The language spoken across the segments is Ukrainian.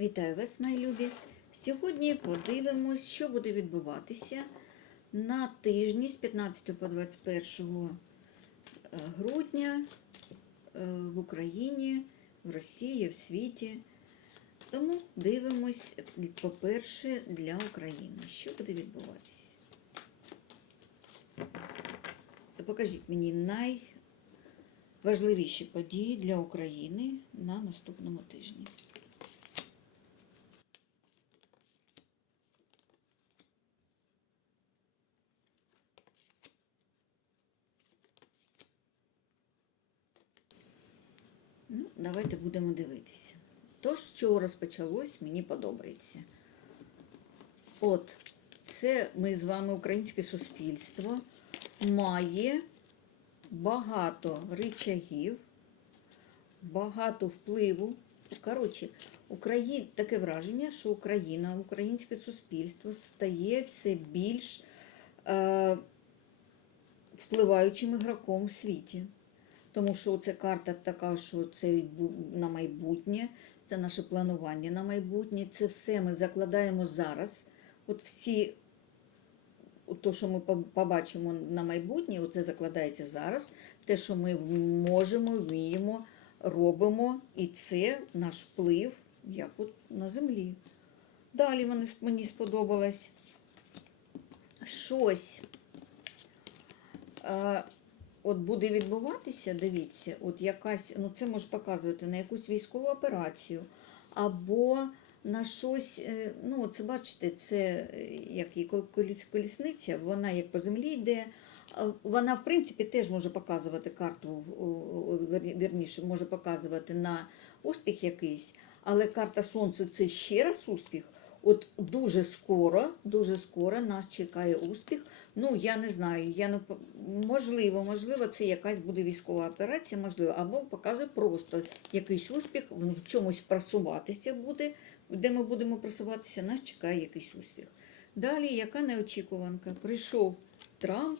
Вітаю вас, мої любі! Сьогодні подивимось, що буде відбуватися на тижні з 15 по 21 е, грудня е, в Україні, в Росії, в світі. Тому дивимось, по-перше, для України, що буде відбуватися. Покажіть мені найважливіші події для України на наступному тижні. Ну, давайте будемо дивитися. То, що розпочалось, мені подобається. От, це ми з вами, українське суспільство, має багато ричагів, багато впливу. Коротше, Украї... таке враження, що Україна, українське суспільство стає все більш е... впливаючим ігроком в світі. Тому що це карта така, що це на майбутнє, це наше планування на майбутнє. Це все ми закладаємо зараз. От всі, то, що ми побачимо на майбутнє, це закладається зараз. Те, що ми можемо, вміємо, робимо, і це наш вплив, як от на землі. Далі мені сподобалось щось от буде відбуватися, дивіться, от якась, ну це може показувати на якусь військову операцію, або на щось, е, ну, це бачите, це е, як і колісниця, вона як по землі йде. Вона, в принципі, теж може показувати карту, верніше, може показувати на успіх якийсь, але карта Сонця це ще раз успіх. От дуже скоро, дуже скоро нас чекає успіх. Ну, я не знаю, я не можливо, можливо, це якась буде військова операція, можливо, або показує просто якийсь успіх, в чомусь просуватися буде, де ми будемо просуватися, нас чекає якийсь успіх. Далі, яка неочікуванка? Прийшов Трамп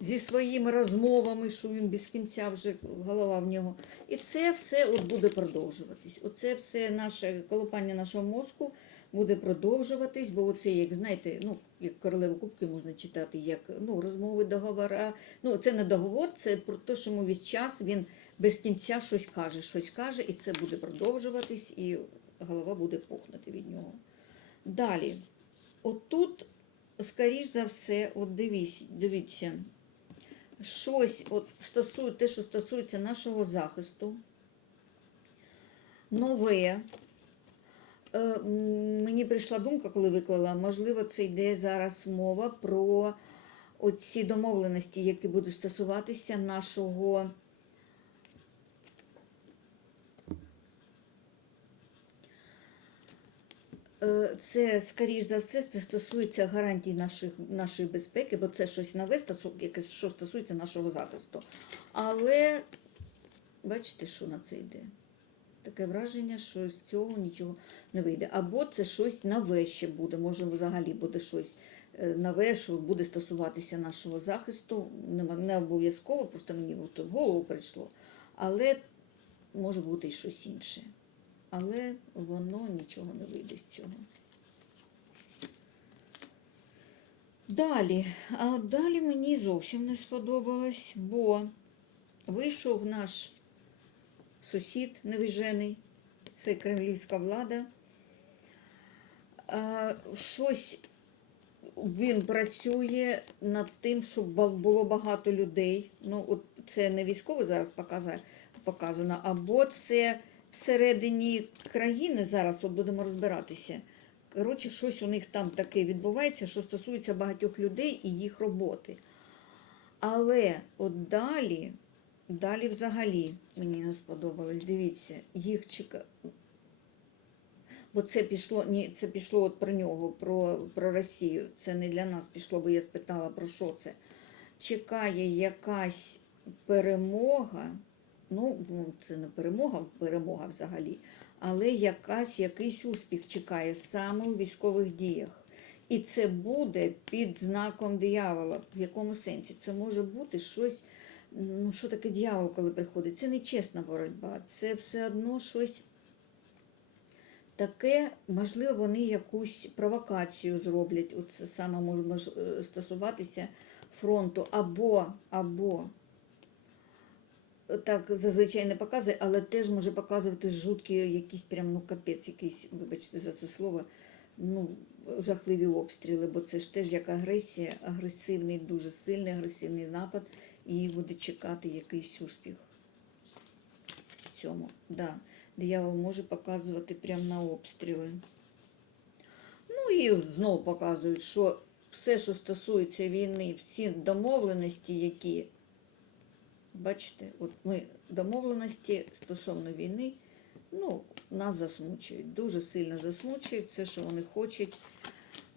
зі своїми розмовами, що він без кінця вже голова в нього. І це все от буде продовжуватись. Оце все наше колопання нашого мозку буде продовжуватись, бо це, як знаєте, ну, як королеву кубки можна читати, як ну, розмови, договора. Ну, це не договор, це про те, що весь час він без кінця щось каже, щось каже, і це буде продовжуватись, і голова буде пухнути від нього. Далі, отут, скоріш за все, от дивіться, дивіться, щось от стосує, те, що стосується нашого захисту, нове. Е, мені прийшла думка, коли виклала, можливо, це йде зараз мова про оці домовленості, які будуть стосуватися нашого. Е, це, скоріш за все, це стосується гарантій наших, нашої безпеки, бо це щось нове, що стосується нашого захисту. Але бачите, що на це йде? Таке враження, що з цього нічого не вийде. Або це щось нове ще буде, може взагалі буде щось нове, що буде стосуватися нашого захисту. Не обов'язково, просто мені в голову прийшло. Але може бути і щось інше. Але воно нічого не вийде з цього. Далі, а далі мені зовсім не сподобалось, бо вийшов наш сусід невіжений, це кремлівська влада. Щось він працює над тим, щоб було багато людей. Ну, от це не військово зараз показано, або це всередині країни зараз от будемо розбиратися. Коротше, щось у них там таке відбувається, що стосується багатьох людей і їх роботи. Але от далі. Далі взагалі мені не сподобалось. Дивіться, їх чекає. Бо це пішло ні, це пішло от про нього, про про Росію. Це не для нас пішло, бо я спитала, про що це. Чекає якась перемога. Ну, це не перемога, перемога взагалі, але якась, якийсь успіх чекає саме у військових діях. І це буде під знаком диявола. В якому сенсі? Це може бути щось ну, що таке дьявол, коли приходить? Це не чесна боротьба, це все одно щось таке, можливо, вони якусь провокацію зроблять. От це саме може е, стосуватися фронту, або, або е, так зазвичай не показує, але теж може показувати жуткі якісь прям, ну капець, якийсь, вибачте за це слово, ну, жахливі обстріли, бо це ж теж як агресія, агресивний, дуже сильний агресивний напад, і буде чекати якийсь успіх в цьому. Да. Диявол може показувати прямо на обстріли. Ну і знову показують, що все, що стосується війни, всі домовленості, які, бачите, от ми домовленості стосовно війни, ну, нас засмучують, дуже сильно засмучують, це, що вони хочуть.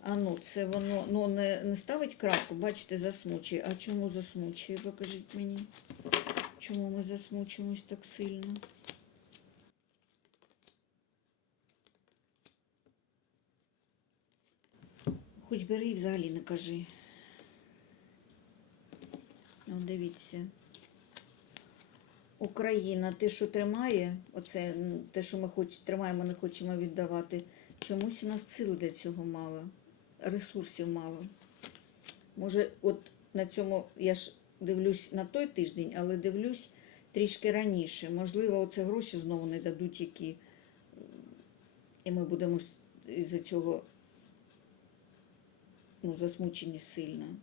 А ну, це воно ну, не, не ставить крапку, бачите, засмучує. А чому засмучує? Покажіть мені, чому ми засмучуємось так сильно? Хоч бери і взагалі не кажи. Ну, дивіться. Україна, те, що тримає, оце те, що ми хоч, тримаємо, не хочемо віддавати, чомусь у нас сил для цього мало, ресурсів мало. Може, от на цьому я ж дивлюсь на той тиждень, але дивлюсь трішки раніше. Можливо, оце гроші знову не дадуть, які, і ми будемо із-за цього ну, засмучені сильно.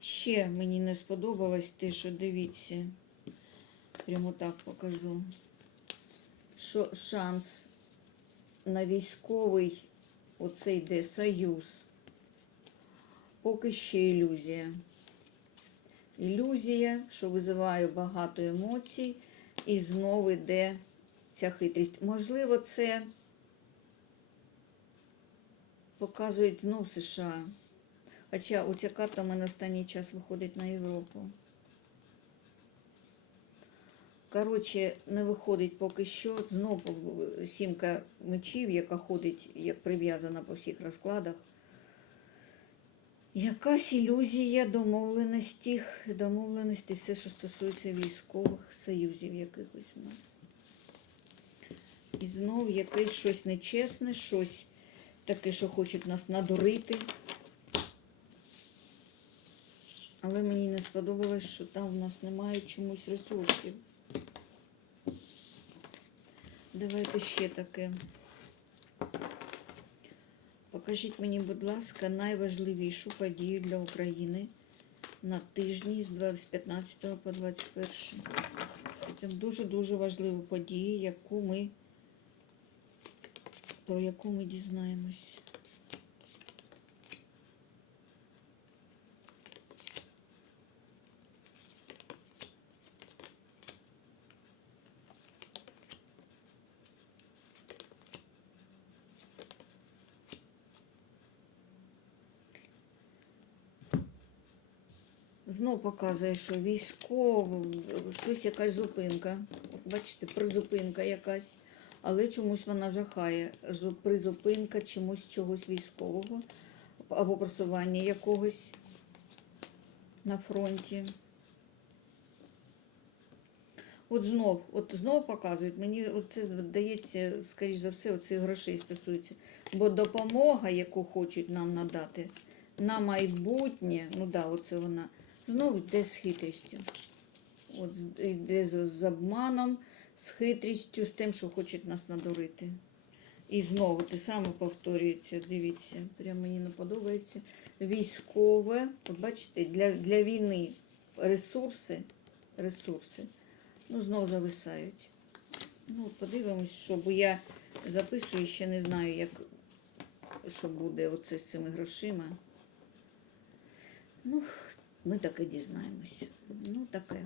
Ще мені не сподобалось те, що дивіться, прямо так покажу, що шанс на військовий оце йде союз. Поки ще ілюзія. Ілюзія, що визиває багато емоцій, і знову йде ця хитрість. Можливо, це показують ну, США. Хоча оця карта в мене останній час виходить на Європу. Коротше, не виходить поки що. Знову сімка мечів, яка ходить, як прив'язана по всіх розкладах. Якась ілюзія домовленості, домовленості, все, що стосується військових союзів якихось у нас. І знов якесь щось нечесне, щось таке, що хочуть нас надурити. Але мені не сподобалось, що там в нас немає чомусь ресурсів. Давайте ще таке. Покажіть мені, будь ласка, найважливішу подію для України на тижні з 15 по 21. Це дуже-дуже важлива подія, яку ми, про яку ми дізнаємось. Знов показує, що військово, щось якась зупинка. Бачите, призупинка якась, але чомусь вона жахає. Призупинка чомусь чогось військового або просування якогось на фронті. От знов, от знов показують, мені от це здається, скоріш за все, оцих грошей стосується. Бо допомога, яку хочуть нам надати на майбутнє, ну да, оце вона, знову йде з хитрістю. От йде з, з обманом, з хитрістю, з тим, що хочуть нас надурити. І знову те саме повторюється, дивіться, прямо мені не подобається. Військове, от бачите, для, для війни ресурси, ресурси, ну, знову зависають. Ну, подивимось, що, бо я записую, ще не знаю, як, що буде оце з цими грошима. Ну, ми таке дізнаємося. Ну, таке.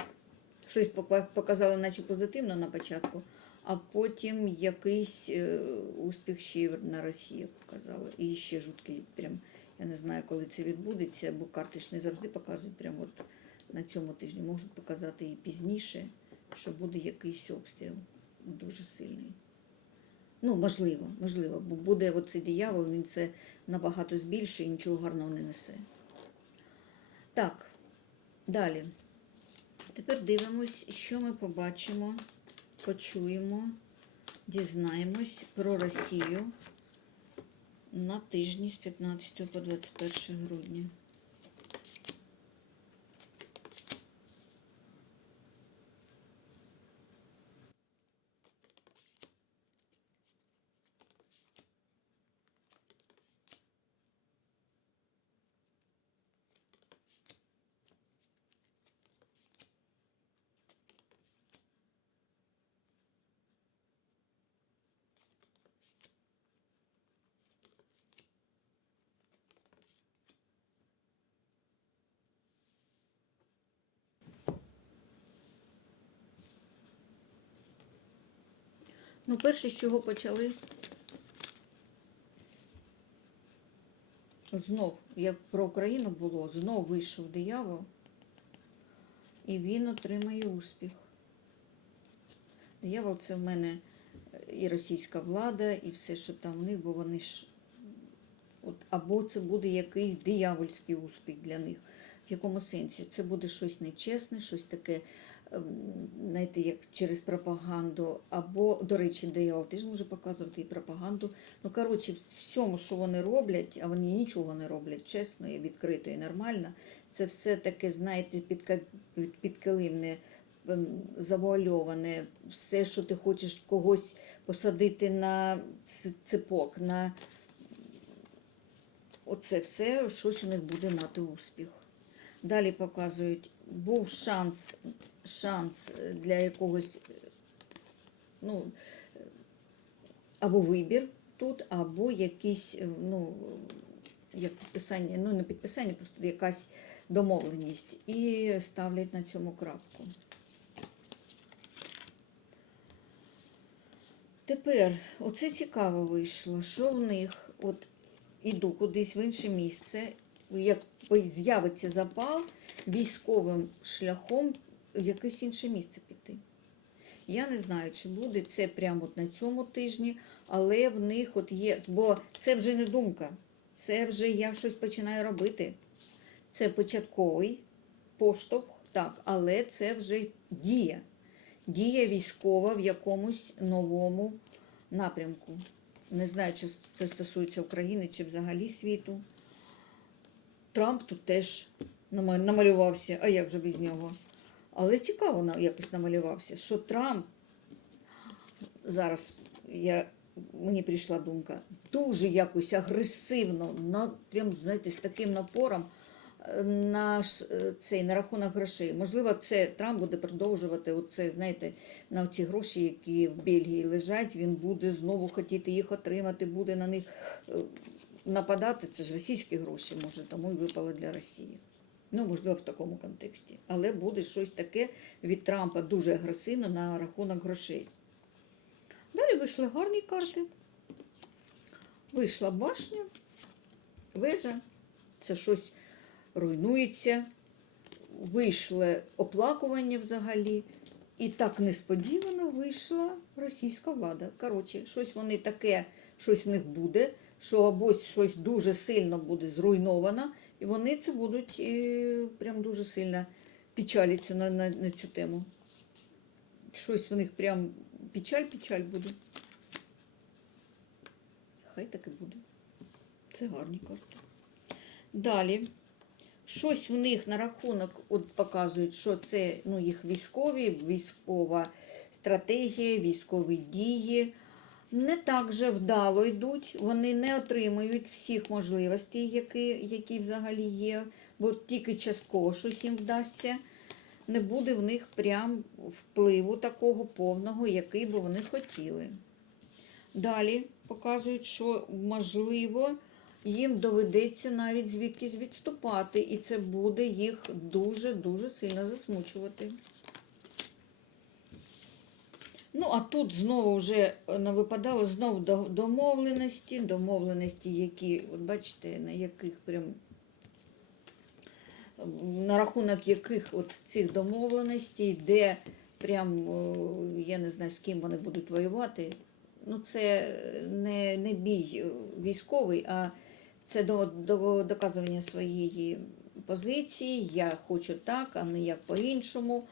Щось пока- показали, наче позитивно на початку, а потім якийсь е, успіх ще на Росію показали. І ще жуткий, прям, я не знаю, коли це відбудеться, бо карти ж не завжди показують прямо от на цьому тижні. Можуть показати і пізніше, що буде якийсь обстріл дуже сильний. Ну, можливо, можливо, бо буде оцей диявол, він це набагато збільшує і нічого гарного не несе. Так, далі. Тепер дивимось, що ми побачимо, почуємо дізнаємось про Росію на тижні з 15 по 21 грудня. Ну, перше, з чого почали. Знов, як про Україну було, знов вийшов диявол, і він отримає успіх. Диявол це в мене і російська влада, і все, що там в них, бо вони ж. От, або це буде якийсь диявольський успіх для них. В якому сенсі? Це буде щось нечесне, щось таке, знаєте, як через пропаганду, або, до речі, диявол теж може показувати і пропаганду. Ну, коротше, всьому, що вони роблять, а вони нічого не роблять чесно і відкрито і нормально, це все таке, знаєте, під, підкилимне, ем, завуальоване, все, що ти хочеш когось посадити на цепок, на оце все, щось у них буде мати успіх. Далі показують, був шанс, шанс для якогось, ну, або вибір тут, або якісь, е, ну, як підписання, ну не підписання, просто якась домовленість. І ставлять на цьому крапку. Тепер, оце цікаво вийшло, що в них, от іду кудись в інше місце, як з'явиться запал військовим шляхом в якесь інше місце піти. Я не знаю, чи буде це прямо на цьому тижні, але в них от є, бо це вже не думка, це вже я щось починаю робити. Це початковий поштовх, так, але це вже дія. Дія військова в якомусь новому напрямку. Не знаю, чи це стосується України, чи взагалі світу. Трамп тут теж намалювався, а як же без нього? Але цікаво якось намалювався, що Трамп зараз я, мені прийшла думка, дуже якось агресивно, на, прям, знаєте, з таким напором е, на е, цей на рахунок грошей. Можливо, це Трамп буде продовжувати оце, знаєте, на ці гроші, які в Бельгії лежать, він буде знову хотіти їх отримати, буде на них е, нападати. Це ж російські гроші, може, тому і випало для Росії. Ну, можливо, в такому контексті. Але буде щось таке від Трампа дуже агресивно на рахунок грошей. Далі вийшли гарні карти. Вийшла башня, вежа, це щось руйнується, вийшло оплакування взагалі. І так несподівано вийшла російська влада. Коротше, щось вони таке, щось в них буде, що або щось дуже сильно буде зруйновано, і вони це будуть е, прям дуже сильно печалитися на, на, на цю тему. Щось в них прям печаль-печаль буде. Хай так і буде. Це гарні карти. Далі. Щось в них на рахунок от показують, що це ну, їх військові, військова стратегія, військові дії. Не так же вдало йдуть, вони не отримують всіх можливостей, які, які взагалі є, бо тільки частково щось їм вдасться. Не буде в них прям впливу такого повного, який би вони хотіли. Далі показують, що можливо їм доведеться навіть звідкись відступати, і це буде їх дуже-дуже сильно засмучувати. Ну, а тут знову вже навипадало знову до- домовленості, домовленості, які, от бачите, на яких прям на рахунок яких от цих домовленостей, де прям, я не знаю, з ким вони будуть воювати. Ну, це не, не бій е, військовий, а це до, до доказування своєї позиції. Я хочу так, а не як по-іншому.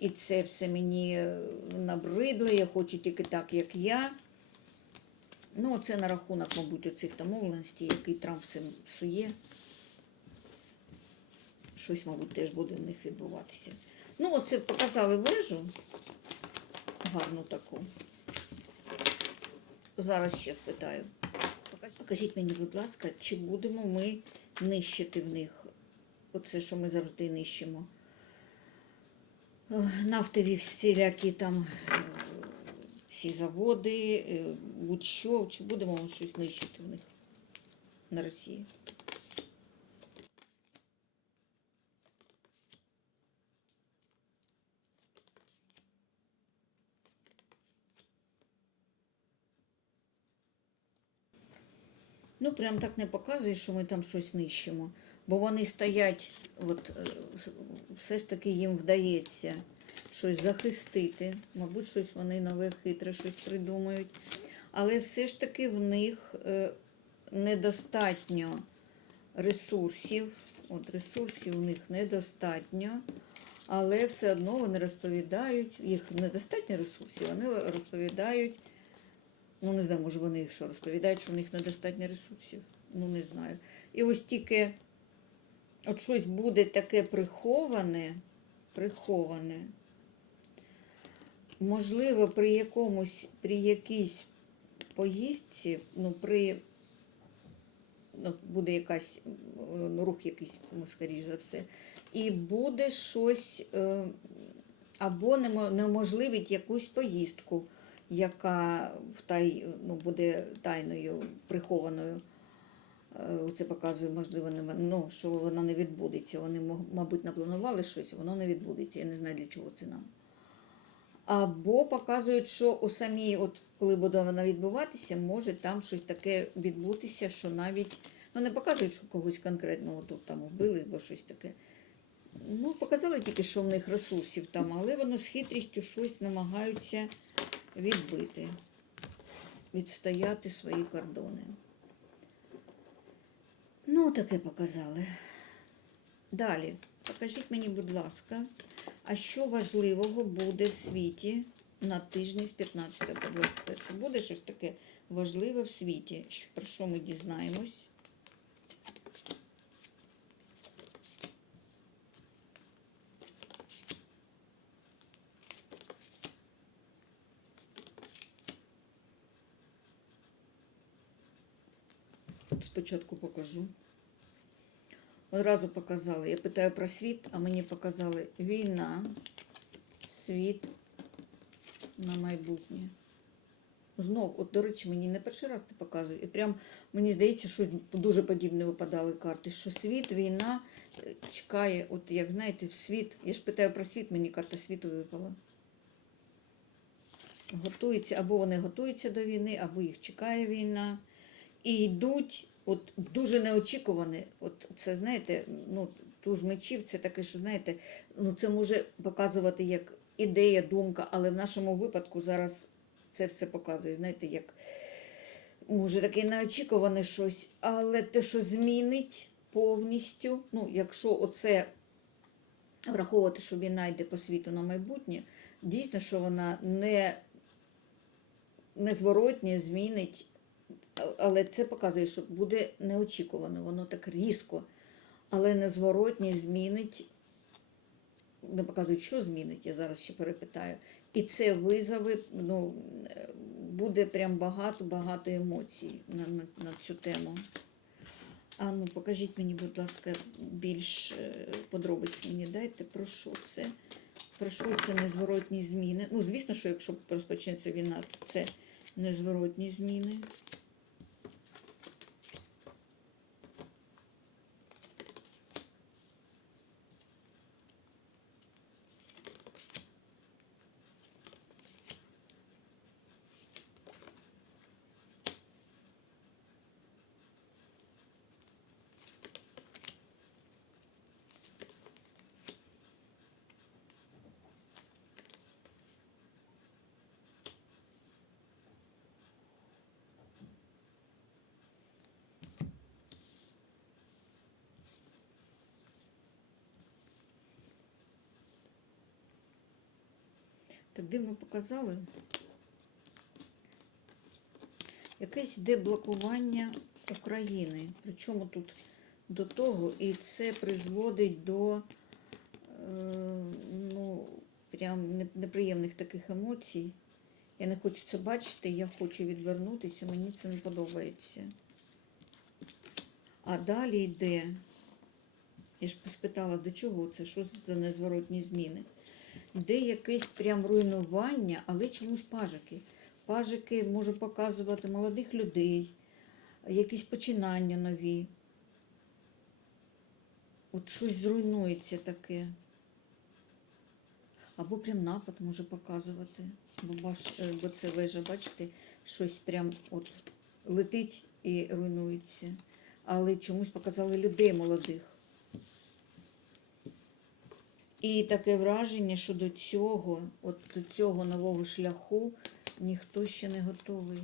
І це все мені е, набридло, я хочу тільки так, як я. Ну, це на рахунок, мабуть, оцих домовленостей, який Трамп всім псує. Щось, мабуть, теж буде в них відбуватися. Ну, оце показали вежу. Гарну таку. Зараз ще спитаю. Покажіть мені, будь ласка, чи будемо ми нищити в них оце, що ми завжди нищимо. Е, Нафтові всілякі там е, ці заводи, е, будь-що, чи будемо щось нищити в них на Росії? Ну, прям так не показує, що ми там щось нищимо. Бо вони стоять, от е, все ж таки їм вдається щось захистити. Мабуть, щось вони нове хитре щось придумають. Але все ж таки в них е, недостатньо ресурсів. От ресурсів у них недостатньо. Але все одно вони розповідають, їх недостатньо ресурсів, вони розповідають. Ну, не знаю, може вони що розповідають, що в них недостатньо ресурсів. Ну, не знаю. І ось тільки от щось буде таке приховане, приховане. Можливо, при якомусь, при якійсь поїздці, ну, при ну, буде якась ну, рух якийсь, ну, скоріш за все, і буде щось е, або немо- неможливить якусь поїздку, яка в тай, ну, буде тайною, прихованою. Е, Це показує, можливо, не, ну, що вона не відбудеться. Вони, мабуть, напланували щось, воно не відбудеться. Я не знаю, для чого це нам. Або показують, що у самій, от коли буде вона відбуватися, може там щось таке відбутися, що навіть. Ну, не показують, що когось конкретно тут там вбили, або щось таке. Ну, показали тільки, що в них ресурсів там, але вони з хитрістю щось намагаються відбити, відстояти свої кордони. Ну, таке показали. Далі, покажіть мені, будь ласка, а що важливого буде в світі на тижні з 15 по 21? Буде щось таке важливе в світі, про що ми дізнаємось? Спочатку покажу. Одразу показали. Я питаю про світ, а мені показали війна, світ на майбутнє. Знов, от, до речі, мені не перший раз це показують. І прям мені здається, що дуже подібне випадали карти. Що світ, війна е, чекає, от як знаєте, світ. Я ж питаю про світ, мені карта світу випала. Готуються, або вони готуються до війни, або їх чекає війна. І йдуть от дуже неочікуване. От це, знаєте, ну, туз мечів, це таке, що знаєте, ну це може показувати як ідея, думка, але в нашому випадку зараз це все показує, знаєте, як може таке неочікуване щось, але те, що змінить повністю, ну, якщо оце враховувати, що війна йде по світу на майбутнє, дійсно, що вона не незворотнє змінить але це показує, що буде неочікувано, воно так різко, але незворотні змінить. Не показують, що змінить, я зараз ще перепитаю. І це визови, ну, буде прям багато-багато емоцій на, на, на цю тему. А ну, покажіть мені, будь ласка, більш е, подробиць мені дайте, про що це? Про що це незворотні зміни? Ну, звісно, що якщо розпочнеться війна, то це незворотні зміни. Так дивно показали. Якесь деблокування України. Причому тут до того, і це призводить до е, ну, прям неприємних таких емоцій. Я не хочу це бачити, я хочу відвернутися, мені це не подобається. А далі йде. Я ж поспитала, до чого це, що це за незворотні зміни. Йде якесь прям руйнування, але чомусь пажики. Пажики може показувати молодих людей, якісь починання нові. От щось зруйнується таке. Або прям напад може показувати. Бо, баш, е, бо це вежа, бачите, щось прям от летить і руйнується. Але чомусь показали людей молодих. І таке враження, що до цього, от до цього нового шляху ніхто ще не готовий.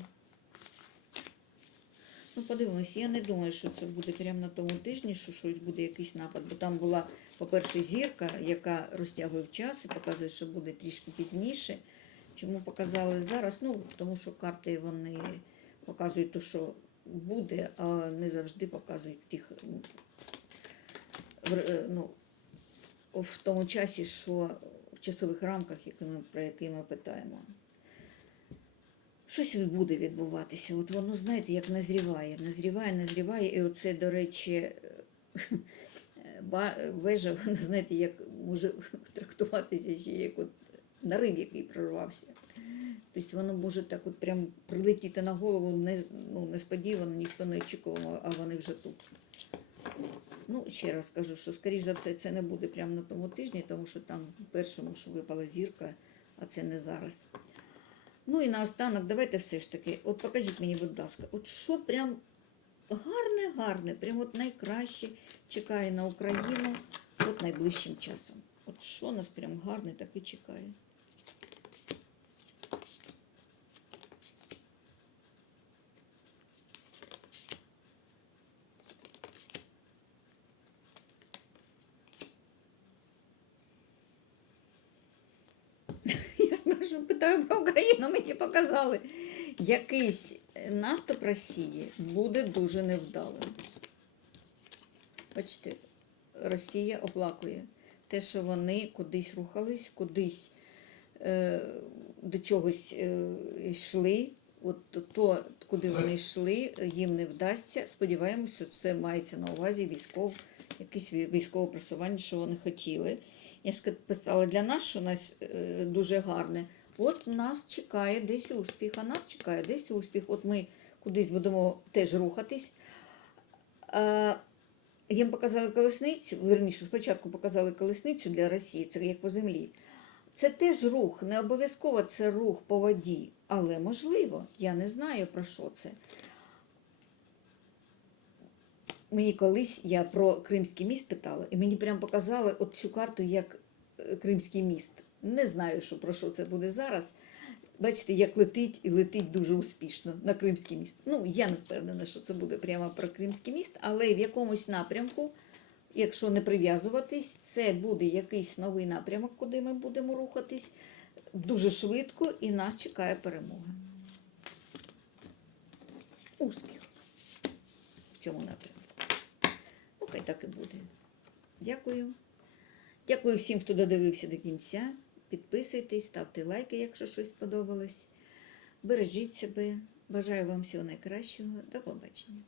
Ну, подивимось, я не думаю, що це буде прямо на тому тижні, що щось буде якийсь напад. Бо там була, по-перше, зірка, яка розтягує час і показує, що буде трішки пізніше. Чому показали зараз? Ну, тому що карти вони показують те, що буде, а не завжди показують тих, е, ну, в тому часі, що в часових рамках, які ми, про які ми питаємо. Щось буде відбуватися. От воно, знаєте, як назріває, назріває, назріває. І оце, до речі, вежа, вона, знаєте, як може трактуватися ще як от нарив, який прорвався. Тобто воно може так от прям прилетіти на голову не, ну, несподівано, ніхто не очікував, а вони вже тут. Ну, ще раз кажу, що, скоріш за все, це не буде прямо на тому тижні, тому що там першому, що випала зірка, а це не зараз. Ну і наостанок, давайте все ж таки, от покажіть мені, будь ласка, от що прям гарне, гарне, прям от найкраще чекає на Україну от найближчим часом. От що нас прям гарне таке чекає. Я спрашиваю, питаю про Україну, мені. Якийсь наступ Росії буде дуже невдалим. Бачите, Росія оплакує те, що вони кудись рухались, кудись е, до чогось е, йшли. От то, куди вони йшли, їм не вдасться. Сподіваємося, що це мається на увазі військов, якесь вій- військове просування, що вони хотіли. Я ж писала для нас, що у нас е, дуже гарне. От нас чекає десь успіх, а нас чекає десь успіх. От ми кудись будемо теж рухатись. Їм показали колесницю, верніше, спочатку показали колесницю для Росії, це як по землі. Це теж рух, не обов'язково це рух по воді, але можливо, я не знаю про що це. Мені колись я про Кримський міст питала, і мені прям показали от цю карту як е, Кримський міст. Не знаю, що про що це буде зараз. Бачите, як летить і летить дуже успішно на Кримський міст. Ну, я не впевнена, що це буде прямо про Кримський міст, але в якомусь напрямку, якщо не прив'язуватись, це буде якийсь новий напрямок, куди ми будемо рухатись дуже швидко, і нас чекає перемога. Успіх в цьому напрямку. Ну, хай так і буде. Дякую. Дякую всім, хто додивився до кінця. Підписуйтесь, ставте лайки, якщо щось сподобалось. Бережіть себе. Бажаю вам всього найкращого. До побачення.